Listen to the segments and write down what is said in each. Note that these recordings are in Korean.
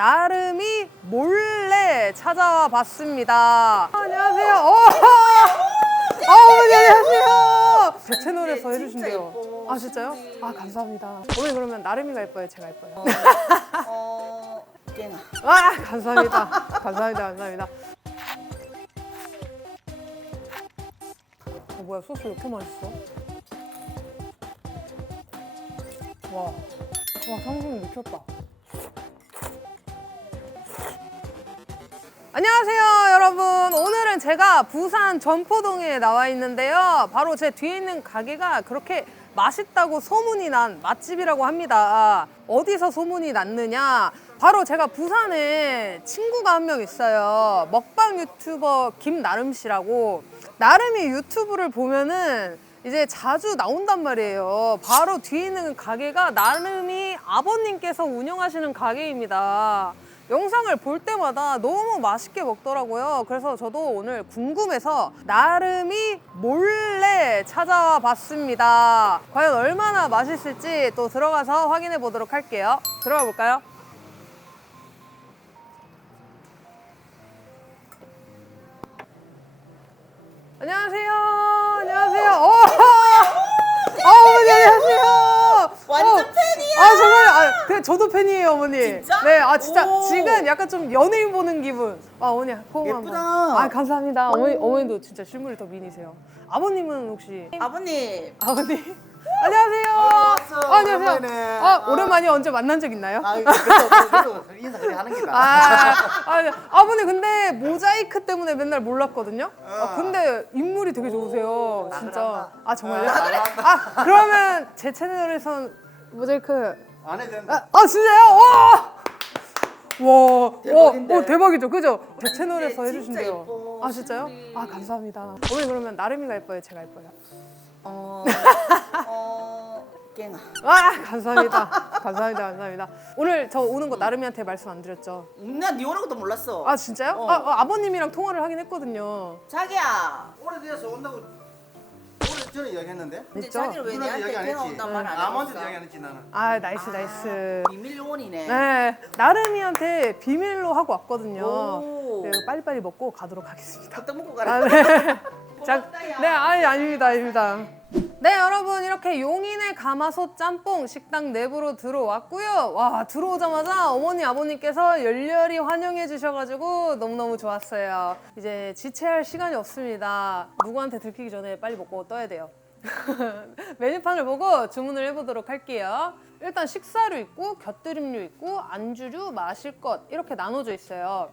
나름이 몰래 찾아와 봤습니다. 안녕하세요. 어, 아, 어머니 안녕하세요. 제 채널에서 근데 해주신대요. 아 진짜요? 아 감사합니다. 오늘 그러면 나름이가 예뻐요, 제가 예뻐요. 어, 깽아. 아 감사합니다. 감사합니다. 감사합니다. 어, 뭐야 소스 왜 이렇게 맛있어? 와, 와 상승 미쳤다. 안녕하세요 여러분. 오늘은 제가 부산 전포동에 나와 있는데요. 바로 제 뒤에 있는 가게가 그렇게 맛있다고 소문이 난 맛집이라고 합니다. 어디서 소문이 났느냐? 바로 제가 부산에 친구가 한 명 있어요. 먹방 유튜버 김나름 씨라고. 나름이 유튜브를 보면은 이제 자주 나온단 말이에요. 바로 뒤에 있는 가게가 나름이 아버님께서 운영하시는 가게입니다 영상을 볼 때마다 너무 맛있게 먹더라고요. 그래서 저도 오늘 궁금해서 나름이 몰래 찾아와 봤습니다. 과연 얼마나 맛있을지 또 들어가서 확인해 보도록 할게요. 들어가 볼까요? 안녕하세요. 어, 아, 어머니 안녕하세요. 완전 어, 아 정말 아 그, 저도 팬이에요 어머니. 진짜? 네, 아 진짜 오. 지금 약간 좀 연예인 보는 기분. 아 어머니 포옹 예쁘다. 한번. 아 감사합니다. 어머니 어머니도 진짜 실물이 더 미인이세요. 아버님은 혹시 아버님. 아버님? 안녕하세요. 아, 안녕하세요. 오랜만이네. 아 아. 오랜만에 언제 만난 적 있나요? 아, 인사 그래 하는 기다. 아, 네. 아버님 근데 모자이크 때문에 맨날 몰랐거든요. 아, 어. 근데 인물이 되게 좋으세요, 나 진짜. 아 정말요? 아 그러면 제 채널에선 모자이크 안 해도 된다. 아, 아 진짜요? 와! 와, 대박인데? 와, 어, 대박이죠, 그죠? 제 채널에서 진짜 해주신대요. 예뻐, 아 진짜요? 신기. 아 감사합니다. 오늘 그러면 나름이가 예뻐요, 제가 예뻐요. 어, 어, 깽아. 아 감사합니다, 감사합니다, 감사합니다. 오늘 저 오는 거 나름이한테 말씀 안 드렸죠? 난네 오는 것도 몰랐어. 아 진짜요? 어. 아, 아, 아버님이랑 통화를 하긴 했거든요. 자기야. 오래돼서 온다고 전에 이야기했는데. 근데? 자기는 왜 누나한테 이야기 안 했지. 온단 말안 아무한테도 해줬어? 이야기 안 했지 나는. 아 나이스, 나이스. 비밀 요원이네. 네, 나름이한테 비밀로 하고 왔거든요. 오. 네, 빨리빨리 먹고 가도록 하겠습니다. 닭 먹고 아, 가라. 네. 자, 고맙다, 야. 네, 아니, 아닙니다, 아닙니다. 네, 여러분, 이렇게 용인의 가마솥 짬뽕 식당 내부로 들어왔고요. 와, 들어오자마자 어머니, 아버님께서 열렬히 환영해 주셔가지고 너무너무 좋았어요. 이제 지체할 시간이 없습니다. 누구한테 들키기 전에 빨리 먹고 떠야 돼요. 메뉴판을 보고 주문을 해보도록 할게요. 일단 식사류 있고, 곁들임류 있고, 안주류, 마실 것 이렇게 나눠져 있어요.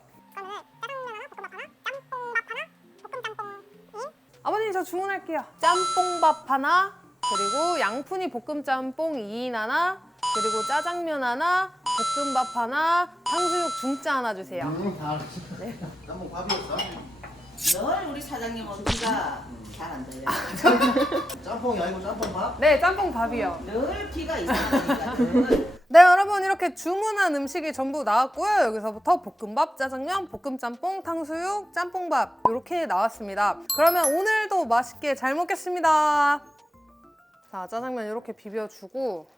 아버님 저 주문할게요. 짬뽕밥 하나, 그리고 양푼이 볶음 짬뽕 2인 하나, 그리고 짜장면 하나, 볶음밥 하나, 탕수육 중짜 하나 주세요. 응, 다. 네. 짬뽕 밥이었어. 늘 우리 사장님은 귀가 잘안 들려. 짬뽕이 아니고 짬뽕 밥. 네, 짬뽕 밥이요. 늘 귀가 이상하니까 늘. 네, 여러분 이렇게 주문한 음식이 전부 나왔고요. 여기서부터 볶음밥, 짜장면, 볶음 짬뽕, 탕수육, 짬뽕밥 이렇게 나왔습니다. 그러면 오늘도 맛있게 잘 먹겠습니다. 자, 짜장면 이렇게 비벼주고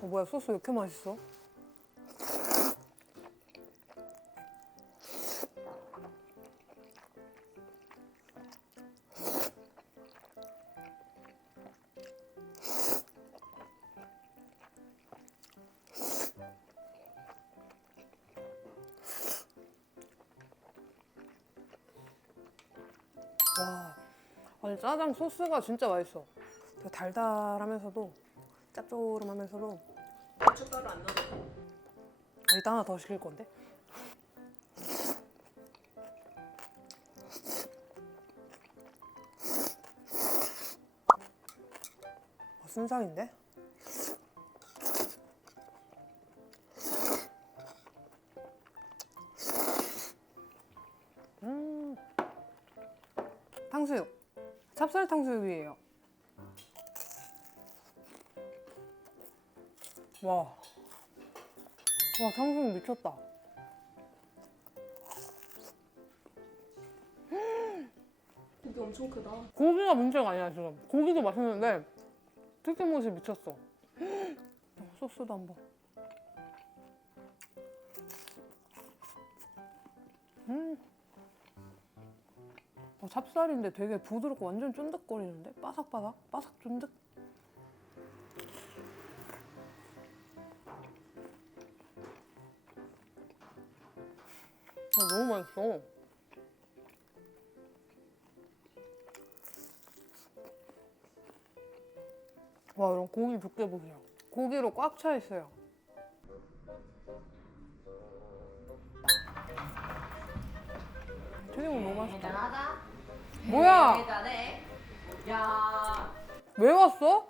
어, 뭐야 소스 왜 이렇게 맛있어? 와, 아니 짜장 소스가 진짜 맛있어. 되게 달달하면서도 짭조름하면서도 고춧가루 안 넣어. 아, 이따 하나 더 시킬 건데. 어, 순삭인데? 음, 탕수육, 찹쌀 탕수육이에요. 와. 와, 탕수육 미쳤다. 고기 엄청 크다. 고기가 문제가 아니야, 지금. 고기도 맛있는데, 튀김옷이 미쳤어. 어, 소스도 한 번. 음. 어, 찹쌀인데 되게 부드럽고 완전 쫀득거리는데? 바삭바삭? 바삭 쫀득? 너무 맛있어. 와, 이런 고기 두께 보세요. 고기로 꽉 차 있어요. 튀김은 너무 맛있다. 대단하다. 뭐야? 대단해. 야. 왜 왔어?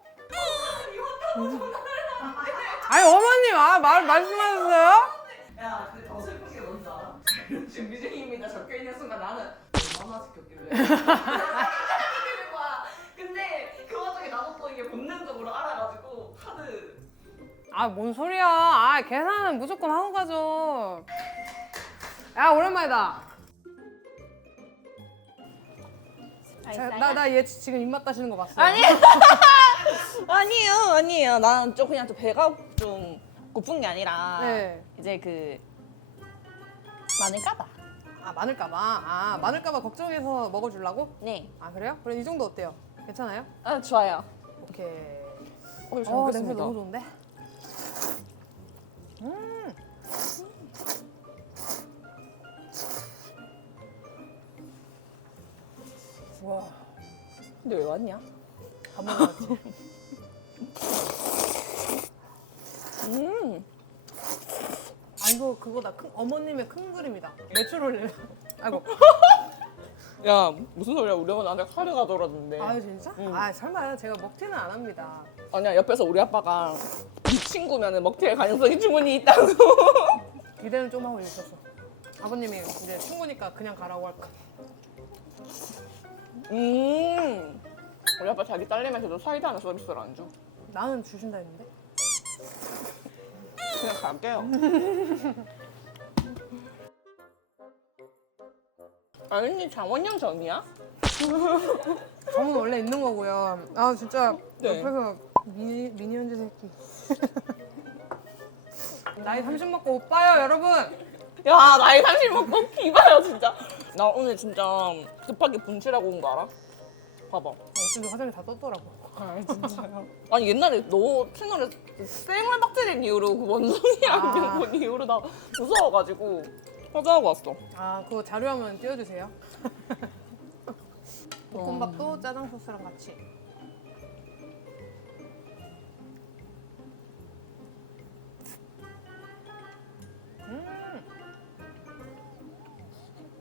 아니 어머님 아 말 말씀하셨어요? 야, 근데 더 슬픈 게 뭔지 알아? 준비 중입니다. 적혀 있는 순간 나는 얼마나 시켰길래. 거야. 근데 그 와중에 나도 또 이게 본능적으로 알아가지고 카드. 아 뭔 소리야? 아 계산은 무조건 하고 가죠. 야 오랜만이다. 나나 얘 지금 입맛 따시는 거 봤어요. 아니 아니에요 아니에요 나는 좀 그냥 좀 배가 좀 고픈 게 아니라 네. 이제 그 많을까봐 아 많을까봐. 아 많을까봐 걱정해서 먹어주려고? 네 아 그래요? 그럼 이 정도 어때요? 괜찮아요? 아, 좋아요 오케이. 어, 잘어 먹겠습니다. 냄새 너무 좋은데? 음. 와, 근데 왜 왔냐? 밥 먹어야지. 음 아 이거 그거다. 큰, 어머님의 큰 그림이다. 매출 올리려. 아이고. 야 무슨 소리야 우리 엄마 나한테 카드 가져오라던데 아 진짜? 아 설마 제가 먹지는 안 합니다. 아니야 옆에서 우리 아빠가 네 친구면은 먹튀할 가능성이 충분히 있다고 기대는 좀 하고 있었어. 아버님이 이제 친구니까 그냥 가라고 할까. 음 우리 아빠 자기 딸내미한테도 사이다 하나 서비스를 안 줘. 나는 주신다 했는데. 갈게요. 아니 장원영 전이야? 점은 원래 있는 거고요. 아 진짜 네. 옆에서 미니 미니 현재 새끼. 나이 30 먹고 오빠요 여러분. 야 나이 30 먹고 기봐요 진짜. 나 오늘 진짜 급하게 분칠하고 온 거 알아? 봐봐. 어, 근데 화장이 다 떴더라고. 아 진짜요? 아니 옛날에 너 채널에 쌩을 박제된 이후로 그 원숭이랑 아. 병본 이후로 나 무서워가지고 화장하고 왔어. 아 그거 자료하면 띄워주세요. 볶음밥도 짜장 소스랑 같이.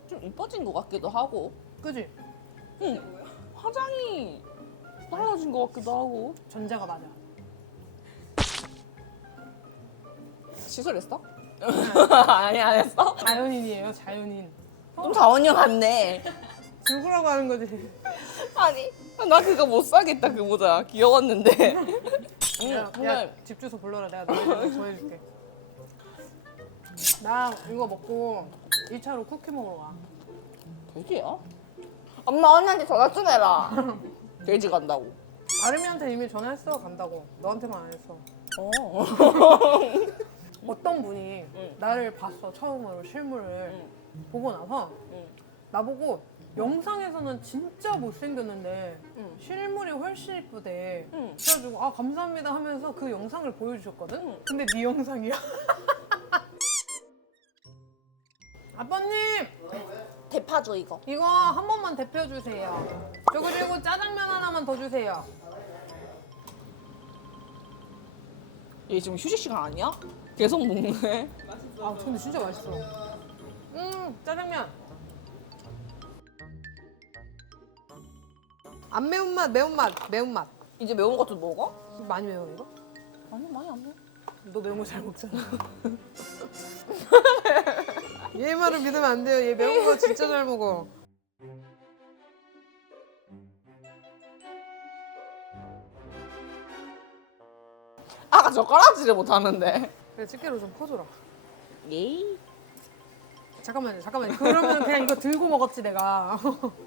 좀 이뻐진 것 같기도 하고. 그지? 응. 화장이 달라진 것 같기도 하고. 전자가 맞아. 시술했어? 아니 안 했어? 자연인이에요 자연인. 좀 자원형 같네. 죽으라고 하는 거지. 아니 나 그거 못 사겠다 그 모자 귀여웠는데. 응, 야, 야, 집 주소 불러라 내가 너희 전해줄게. 나 이거 먹고 2차로 쿠키 먹으러 가. 돼지야? 엄마 언니한테 전화 좀 해라. 돼지 간다고. 아름이한테 이미 전화했어 간다고. 너한테만 안 했어. 어. 어떤 분이 응. 나를 봤어 처음으로 실물을 응. 보고 나서 응. 나보고 영상에서는 진짜 못생겼는데 응. 실물이 훨씬 이쁘대. 응. 그래가지고 아 감사합니다 하면서 그 영상을 보여주셨거든. 응. 근데 네 영상이야. 아빠님 대파 줘 이거. 이거 한 번만 대표 주세요. 저 그리고 짜장면 하나만 더 주세요. 얘 지금 휴식 시간 아니야? 계속 먹네. 아 근데 진짜 맛있어. 음 짜장면. 안 매운맛 매운맛 매운맛. 이제 매운 것도 먹어? 많이 매워 이거? 아니 많이 안 매워. 너 매운 거 잘 먹잖아. 얘 말을 믿으면 안 돼요. 얘 매운 거 진짜 잘 먹어. 아 아빠가 젓가락질을 못하는데. 그래 집게로 좀 퍼줘라. 예이. 잠깐만요, 잠깐만요. 그러면 그냥 이거 들고 먹었지 내가.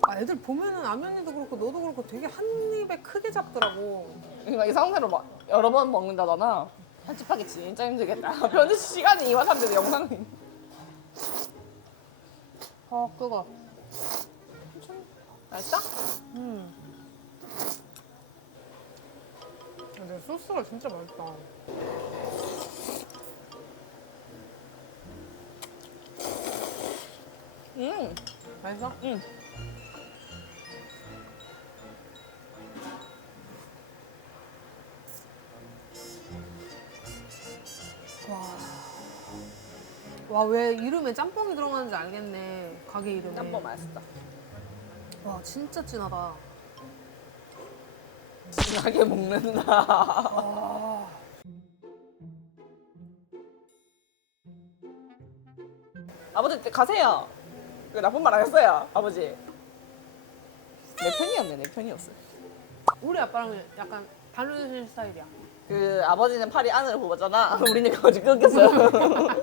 아, 애들 보면은 아면이도 그렇고 너도 그렇고 되게 한 입에 크게 잡더라고. 그러니까 이 상태로 막 여러 번 먹는다잖아. 편집하기 진짜 힘들겠다. 편집 시간이 이와 사람들 영상이. 어, 그거. 맛있어? 음. 근데 소스가 진짜 맛있다. 음. 맛있어? 응. 와, 왜 이름에 짬뽕이 들어가는지 알겠네. 가게 이름에. 짬뽕 맛있다. 와, 진짜 진하다. 진하게 먹는다. 아버지 가세요. 그 나쁜 말 안 했어요, 아버지. 내 편이었네, 내 편이었어. 우리 아빠랑 약간 다른 스타일이야. 그 아버지는 팔이 안으로 굽었잖아. 우리는 거지 끊겼어요.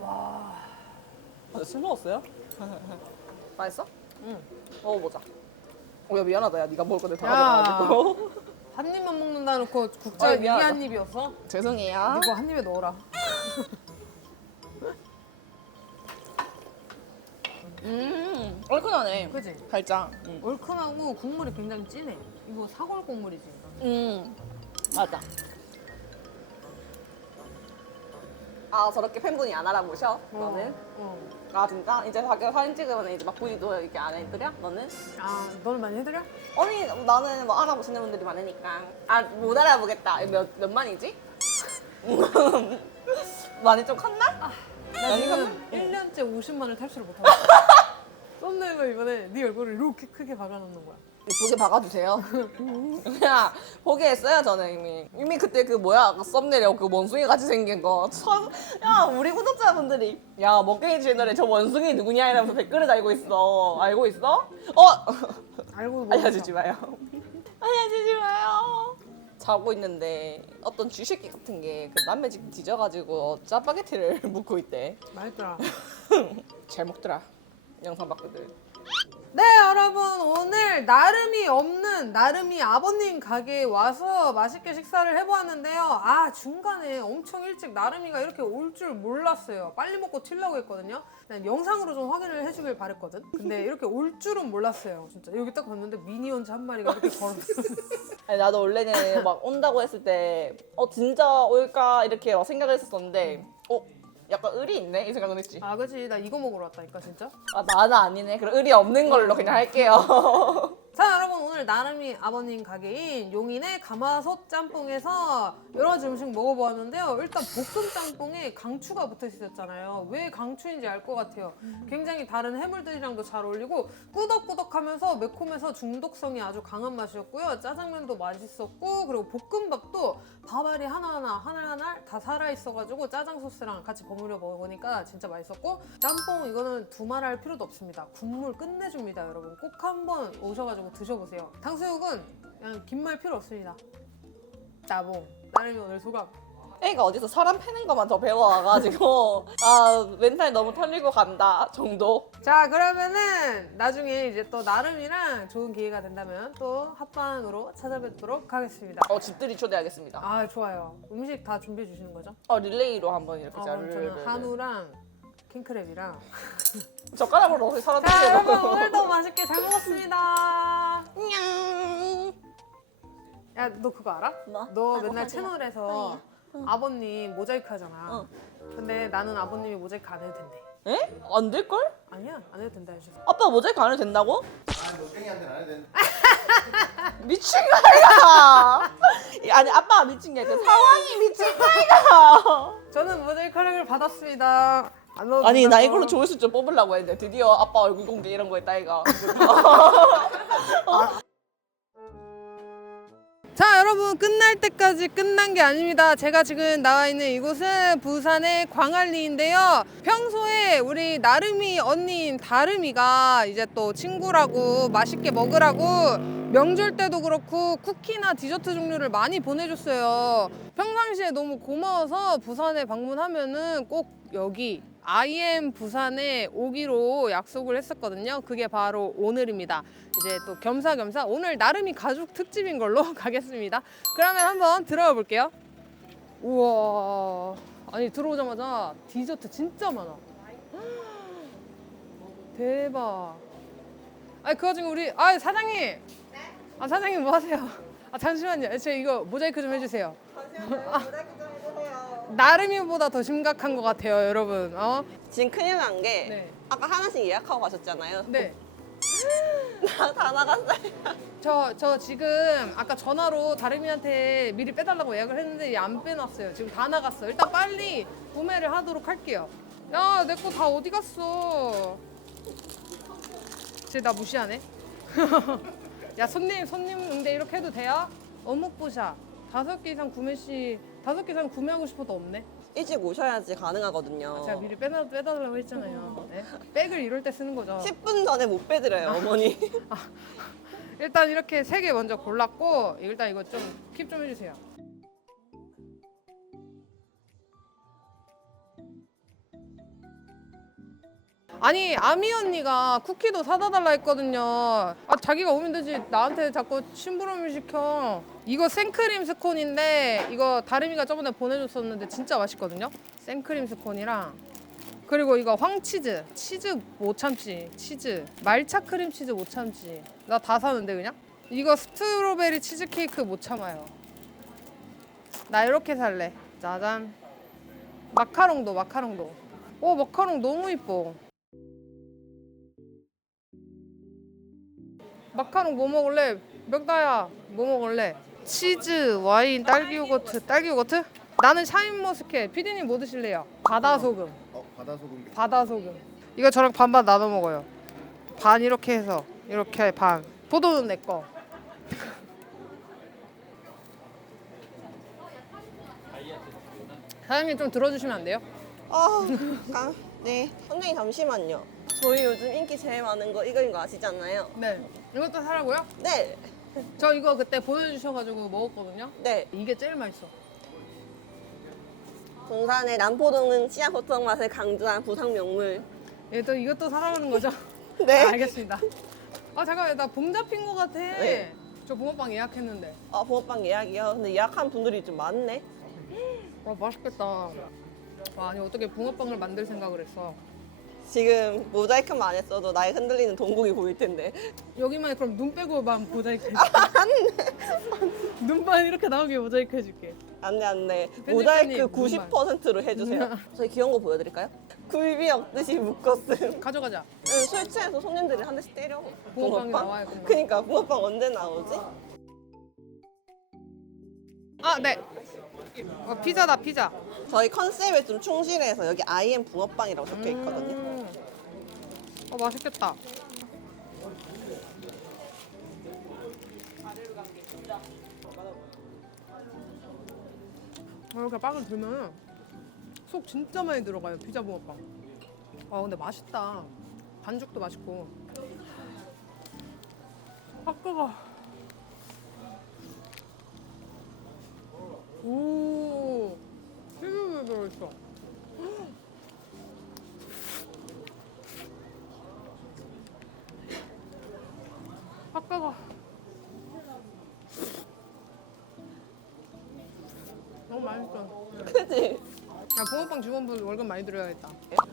와. 술 먹었어요? 맛있어? 응. 먹어보자. 어, 야 미안하다. 야 네가 먹을 건데 다 야. 가져가가지고. 한 입만 먹는다 놓고 국자 아이, 이게 미안하다. 한 입이었어? 죄송해요. 이거 한 입에 넣어라. 음, 얼큰하네. 그지? 살짝. 음. 얼큰하고 국물이 굉장히 진해. 이거 사골 국물이지. 음, 맞아. 아 저렇게 팬분이 안 알아보셔? 너는? 어. 아 진짜? 이제 자기가 사진 찍으면 이제 막 부위도 이렇게 안 해드려? 너는? 아, 너는 많이 해드려? 아니 나는 뭐 알아보시는 분들이 많으니까 아 못 알아보겠다 몇, 몇 만이지? 많이 좀 컸나? 나 지금 1년째 50만을 탈출을 못하고 있어. 썸네일로 이번에 네 얼굴을 이렇게 크게 박아놓는 거야. 예쁘게 박아주세요. 그냥 포기했어요 저는 이미 이미 그때 그 뭐야 그 썸네일에 그 원숭이 같이 생긴 거. 참, 야 우리 구독자분들이 야 먹갱이 채널에 저 원숭이 누구냐 이러면서 댓글을 달고 있어. 알고 있어? 어 알고 못 알려주지 마요. 알려주지 마요. 자고 있는데 어떤 쥐새끼 같은 게 그 남의 집 뒤져가지고 짜파게티를 묵고 있대. 맛있더라. 잘 먹더라. 영상 봤거든. 네 여러분. 오늘 나름이 없는 나름이 아버님 가게에 와서 맛있게 식사를 해보았는데요. 아 중간에 엄청 일찍 나름이가 이렇게 올 줄 몰랐어요. 빨리 먹고 튀려고 했거든요. 난 영상으로 좀 확인을 해주길 바랬거든. 근데 이렇게 올 줄은 몰랐어요. 진짜. 여기 딱 봤는데 미니언즈 한 마리가 이렇게 걸어서 아니 나도 원래는 막 온다고 했을 때 어 진짜 올까? 이렇게 막 생각을 했었었는데 어 약간 의리 있네 이 생각은 했지. 아 그치 나 이거 먹으러 왔다니까 진짜 아 나는 아니네. 그럼 의리 없는 걸로 그냥 할게요. 자 여러분 오늘 나름이 아버님 가게인 용인의 가마솥 짬뽕에서 여러 가지 음식 먹어보았는데요. 일단 볶음 짬뽕에 강추가 붙어 있었잖아요. 왜 강추인지 알 것 같아요. 굉장히 다른 해물들이랑도 잘 어울리고 꾸덕꾸덕하면서 매콤해서 중독성이 아주 강한 맛이었고요. 짜장면도 맛있었고 그리고 볶음밥도 밥알이 하나하나 하나하나 다 살아있어가지고 짜장 소스랑 같이 버무려 먹으니까 진짜 맛있었고 짬뽕 이거는 두말할 필요도 없습니다. 국물 끝내줍니다 여러분. 꼭 한번 오셔가지고 드셔보세요. 탕수육은 그냥 긴 말 필요 없습니다. 따봉. 나름이 오늘 소감. 애가 어디서 사람 패는 것만 더 배워와가지고. 아 멘탈 너무 털리고 간다 정도. 자 그러면은 나중에 이제 또 나름이랑 좋은 기회가 된다면 또 합방으로 찾아뵙도록 하겠습니다. 어 집들이 초대하겠습니다. 아 좋아요. 음식 다 준비해 주시는 거죠? 어 릴레이로 한번 이렇게 어, 잘 그럼 저는 한우랑 킹크랩이랑 젓가락으로 어떻게 사람 자 여러분. 오늘도 맛있게 잘 먹었습니다 냥. 야너 그거 알아? 뭐? 너 아, 맨날 뭐 채널에서 아버님 모자이크 하잖아 어. 근데 나는 아버님이 모자이크 안 해도 된대 에? 안 될걸? 아니야 안 해도 된다 해주셨어 아빠 모자이크 안 해도 된다고? 아, 먹갱이한테는 안 해도 되는데. 미친 거 아이가 아니 아빠가 미친 게 아니라 상황이 미친 거 아이가 저는 모자이크 허락을 받았습니다 안 넣어도 아니 나 된다고. 이걸로 조회수 좀 뽑으려고 했는데 드디어 아빠 얼굴 공개 이런 거 했다 아이가 자 여러분. 끝날 때까지 끝난 게 아닙니다. 제가 지금 나와 있는 이곳은 부산의 광안리인데요. 평소에 우리 나름이 언니인 다름이가 이제 또 친구라고 맛있게 먹으라고 명절 때도 그렇고 쿠키나 디저트 종류를 많이 보내줬어요. 평상시에 너무 고마워서 부산에 방문하면은 꼭 여기 IM 부산에 오기로 약속을 했었거든요. 그게 바로 오늘입니다. 이제 또 겸사겸사 오늘 나름이 가족 특집인 걸로 가겠습니다. 그러면 한번 들어가 볼게요. 우와. 아니 들어오자마자 디저트 진짜 많아. 대박. 아니 그 와중에 우리 아 사장님. 아 사장님 뭐 하세요? 아 잠시만요. 저 이거 모자이크 좀 해주세요. 나름이보다 더 심각한 것 같아요, 여러분. 어? 지금 큰일 난 게 네. 아까 하나씩 예약하고 가셨잖아요. 네. 다, 다 나갔어요. 저, 저 지금 아까 전화로 다름이한테 미리 빼달라고 예약을 했는데 안 빼놨어요. 지금 다 나갔어요. 일단 빨리 구매를 하도록 할게요. 야, 내 거 다 어디 갔어? 쟤 나 무시하네. 야, 손님, 손님 응대 이렇게 해도 돼요? 어묵부샤. 다섯 개 이상 구매 시, 다섯 개 이상 구매하고 싶어도 없네. 일찍 오셔야지 가능하거든요. 제가 미리 빼달, 빼달라고 했잖아요. 네? 백을 이럴 때 쓰는 거죠. 10분 전에 못 빼드려요, 어머니. 일단 이렇게 세 개 먼저 골랐고 일단 이거 좀 킵 좀 해주세요. 아니 아미 언니가 쿠키도 사다 달라 했거든요. 아 자기가 오면 되지. 나한테 자꾸 심부름을 시켜. 이거 생크림 스콘인데 이거 다름이가 저번에 보내줬었는데 진짜 맛있거든요. 생크림 스콘이랑 그리고 이거 황치즈. 치즈 못 참지. 치즈. 말차 크림 치즈 못 참지. 나 다 사는데 그냥? 이거 스트로베리 치즈 케이크 못 참아요. 나 이렇게 살래. 짜잔. 마카롱도 마카롱도. 오 마카롱 너무 이뻐 마카롱 뭐 먹을래 맥다야 뭐 먹을래 치즈 와인 딸기 요거트 딸기 요거트 나는 샤인머스켓 피디님 뭐 드실래요 바다 소금 어 바다 소금 바다 소금. 이거 저랑 반반 나눠 먹어요. 반 이렇게 해서 이렇게 반. 포도는 내 거. 사장님 좀 들어주시면 안 돼요? 아, 강, 네. 선생님 잠시만요. 저희 요즘 인기 제일 많은 거 이거인 거 아시잖아요. 네. 이것도 사라고요? 네, 저 이거 그때 보여주셔가지고 먹었거든요. 네. 이게 제일 맛있어. 동산의 남포동은 씨앗 호떡 맛을 강조한 부상 명물. 얘도 이것도 사라는 거죠? 네. 아, 알겠습니다. 아 잠깐 나봉 잡힌 거 같아. 네. 저 붕어빵 예약했는데. 아, 붕어빵 예약이요? 근데 예약한 분들이 좀 많네. 와 맛있겠다. 와 아니 어떻게 붕어빵을 만들 생각을 했어? 지금 모자이크만 안 했어도 나의 흔들리는 동공이 보일 텐데. 여기만 그럼 눈 빼고만 모자이크 해줄게. 눈만 이렇게 나오게 모자이크 해줄게. 안 돼, 안 돼. 모자이크 눈만. 90%로 해주세요. 저희 귀여운 거 보여드릴까요? 굴비 없듯이 묶었음. 가져가자. 응, 술 취해서 손님들이 한 대씩 때려. 붕어빵이 그러면. 그니까 붕어빵 언제 나오지? 아 네. 어, 피자다 피자. 저희 컨셉에 좀 충실해서 여기 IM 붕어빵이라고 적혀 있거든요. 음. 어 맛있겠다. 어, 이렇게 빵을 들면 속 진짜 많이 들어가요 피자 붕어빵. 아 근데 맛있다. 반죽도 맛있고. 아 뜨거. 오, 되게 들어있어. 아까가 너무 맛있어. 그지? 야 붕어빵 직원 분 월급 많이 드려야겠다.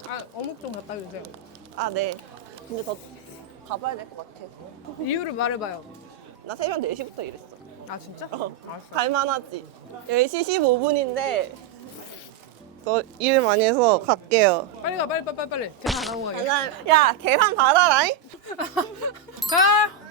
아 어묵 좀 갖다 주세요. 아, 네. 근데 더 가봐야 될 것 같아. 이유를 말해봐요. 나 새벽 4시부터 일했어. 아 진짜? 어, 알았어. 갈만하지? 10시 15분인데 저일 많이 해서 갈게요. 빨리 가 빨리 빨리 빨리 빨리. 계산 안 하고 가게. 야, 야 계산 받아라잉? 가.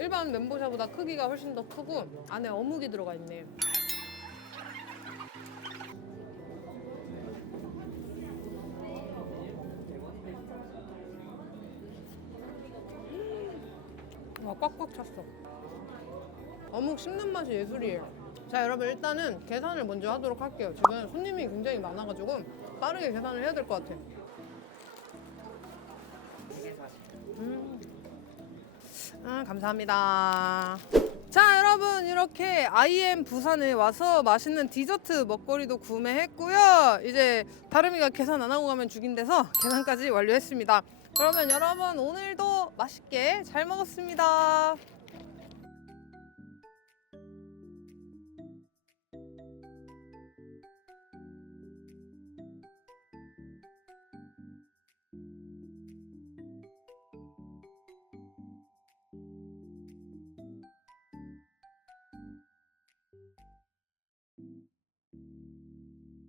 일반 멘보샤보다 크기가 훨씬 더 크고 안에 어묵이 들어가 있네. 와 꽉꽉 찼어. 어묵 씹는 맛이 예술이에요. 자 여러분 일단은 계산을 먼저 하도록 할게요. 지금 손님이 굉장히 많아가지고 빠르게 계산을 해야 될 것 같아. 음. 아, 감사합니다. 자 여러분 이렇게 IM 부산에 와서 맛있는 디저트 먹거리도 구매했고요. 이제 다름이가 계산 안 하고 가면 죽인데서 계산까지 완료했습니다. 그러면 여러분 오늘도 맛있게 잘 먹었습니다.